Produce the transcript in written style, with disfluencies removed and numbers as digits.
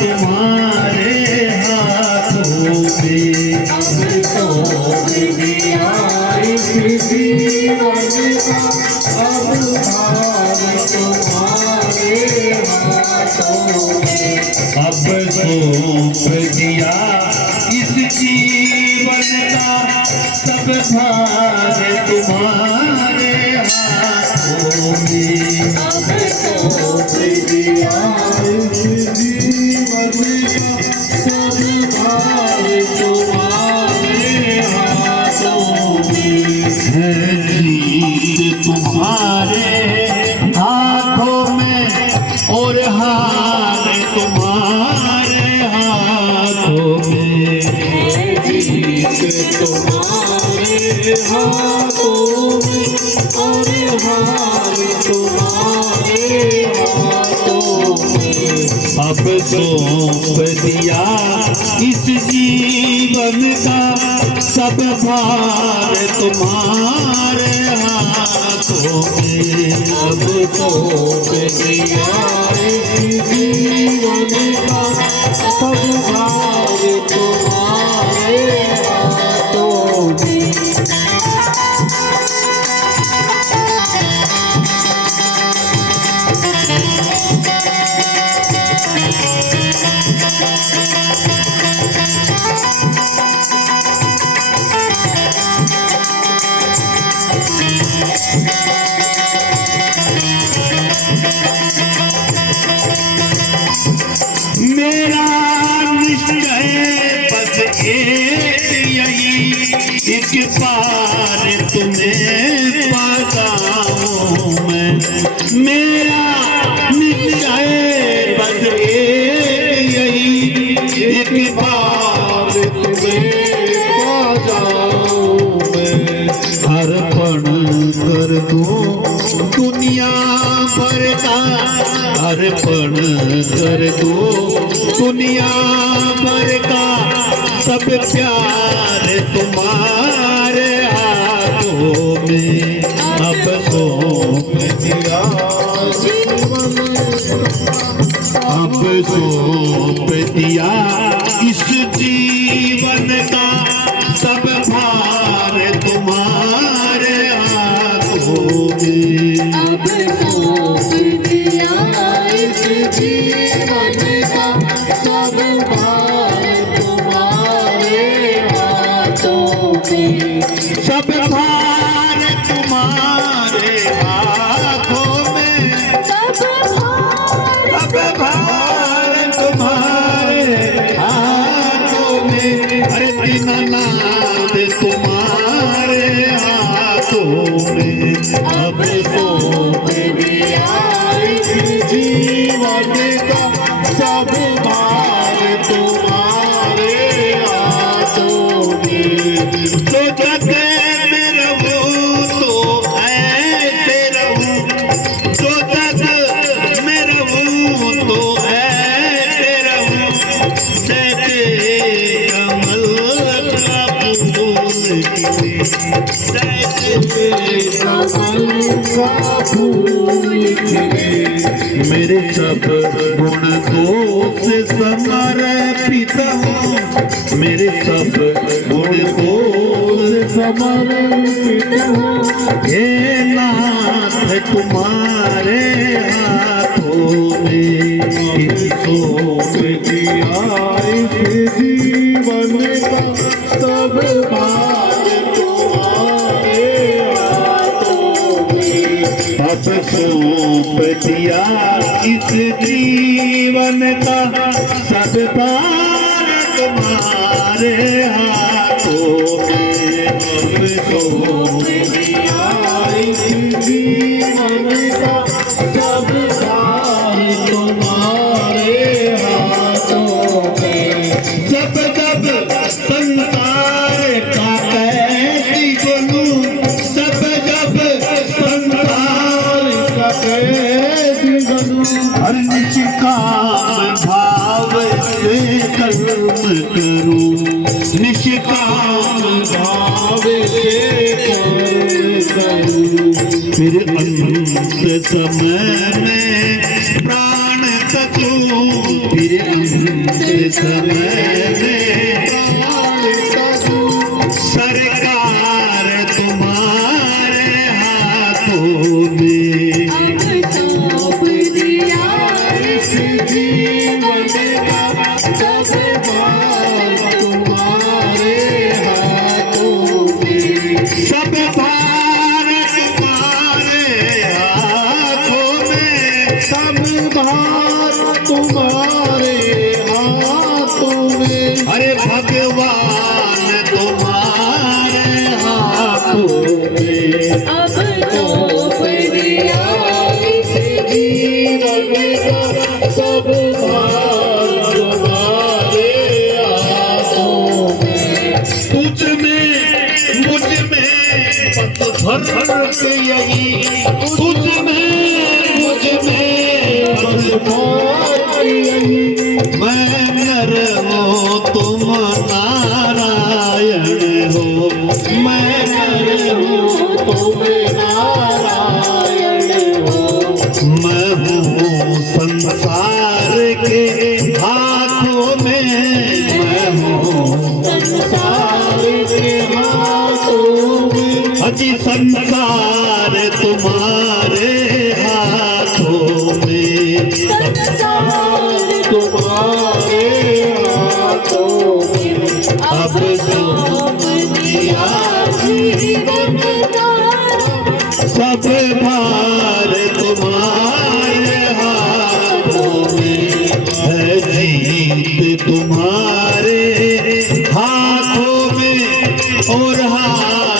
तुम्हारे हाथों में। अब सौंप दिया इस जीवन का अब भार तुम्हारे हाथों में। अब सौंप दिया इस जीवन का सब भार तुम्हारे हाथों में। अब सौंप दिया इस जीवन का सब भार तुम्हारे हाथों में। है जीत तुम्हारे हाथों में और हार तुम्हारे हाथों में। है जीत तुम्हारे हाथों में और हार तुम्हारे हाथों में। अब सौंप दिया इस जीवन का सब भार तुम्हारे हाथों में। अब सौंप दिया इस जीवन का सब भार तुम्हारे हाथों में। मेरा निश्चय बस एक यही, एक बार तुम्हें पाऊं मैं। मेरा निश्चय बस एक यही, एक बार तुम्हें पा जाऊं मैं। अर्पण कर दूं दुनिया भर का, अर्पण कर दूं दुनिया भर का सब प्यार तुम्हारे हाथों में। अब सौंप दिया अब सौंप दिया इस जीवन का सब भार तुम्हारे हाथों में। अब सौंप दिया इस जीवन का सब भार तुम्हारे हाथों में। सब भार तुम्हारे हाथों में। सब सब भार तुम्हारे हाथों में। अरे दीनानाथ तुम्हारे हाथों में। अब सौंप दिया इस जीवन का सब भार तुम्हारे हाथों में। जो जग में रहूं तो ऐसे रहूं, जो जग में रहूं तो ऐसे रहूं, जैसे कमल का फूल खिले, जैसे कमल का फूल खिले। मेरे सब गुण दोष समर्पित हो, मेरे सब गुण दोष समर्पित हो। हे नाथ तुम्हारे हाथों में। सौंप दिया इस जीवन का सब भार तुम्हारे हाथों में। अब सौंप दिया इस जीवन का सब भार तुम्हारे हाथों में। अब सौंप दिया इस जीवन का सब भार तुम्हारे हाथों में। जब जब संसार का कैदी बनूं, जब जब संसार का कैदी बनूं। हर निष्काम भाव से कर्म करूं, निष्काम भाव से करूं। फिर अंत समय में प्राण तकूं, फिर अंत इस समय में सरकार तुम्हारे हाथों में। अब सौंप दिया इस जीवन का सब भार तुम्हारे हाथों में। सब भार तुम्हारे हाथों में। सब भार तुम्हारे हाथों में। अरे भगवान तुम्हारे हाथों में। अब सौंप दिया इस जीवन का सब भार तुम्हारे हाथों में। तुझ में मुझ में बस फर्क यही। तुझ में मुझ में बस फर्क यही। मैं नर हो तुम नारायण हो। मैं नर हूँ तुम नारायण हो। मैं हूँ संसार के हाथों में। मैं हूँ संसार के हाथों में। अजी संसार तुम्हारे हाथों में। संसार तुम्हारे हाथों में। अब सौंप दिया जीवन का सब